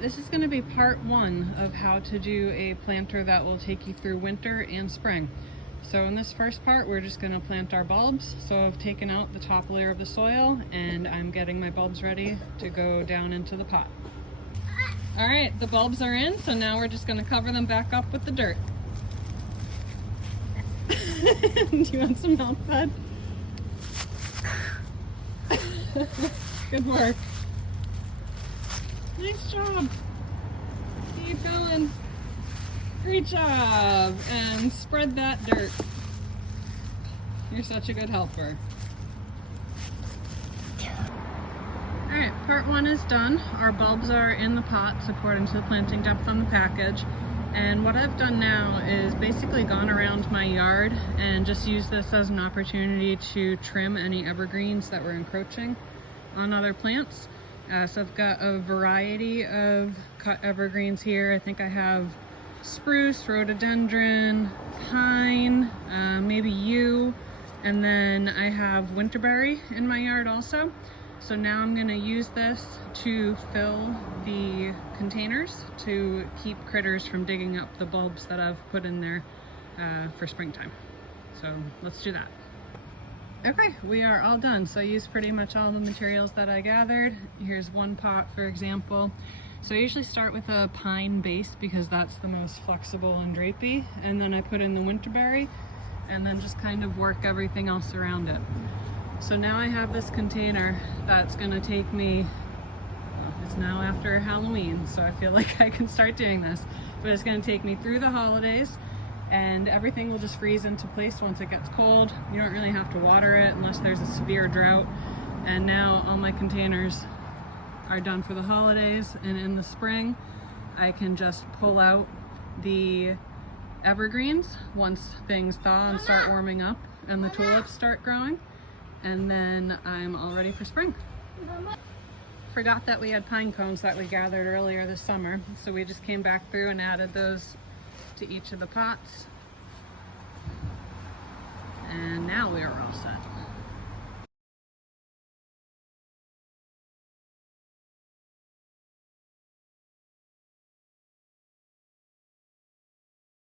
Alright, this is going to be part one of how to do a planter that will take you through winter and spring. So in this first part, we're just going to plant our bulbs. So I've taken out the top layer of the soil and I'm getting my bulbs ready to go down into the pot. Alright, the bulbs are in, so now we're just going to cover them back up with the dirt. Do you want some help, bud? Good work. Nice job. Keep going. Great job. And spread that dirt. You're such a good helper. Alright, part one is done. Our bulbs are in the pots according to the planting depth on the package. And what I've done now is basically gone around my yard and just used this as an opportunity to trim any evergreens that were encroaching on other plants. So I've got a variety of cut evergreens here. I think I have spruce, rhododendron, pine, maybe yew, and then I have winterberry in my yard also. So now I'm going to use this to fill the containers to keep critters from digging up the bulbs that I've put in there for springtime. So let's do that. Okay, we are all done. So I used pretty much all the materials that I gathered. Here's one pot, for example. So I usually start with a pine base because that's the most flexible and drapey, and then I put in the winterberry and then just kind of work everything else around it. So now I have this container that's gonna take me, well, it's now after Halloween, so I feel like I can start doing this, but it's gonna take me through the holidays, and everything will just freeze into place once it gets cold. You don't really have to water it unless there's a severe drought. And now all my containers are done for the holidays, and in the spring I can just pull out the evergreens once things thaw and start warming up and the tulips start growing, and then I'm all ready for spring. Forgot that we had pine cones that we gathered earlier this summer, so we just came back through and added those to each of the pots, and now we are all set.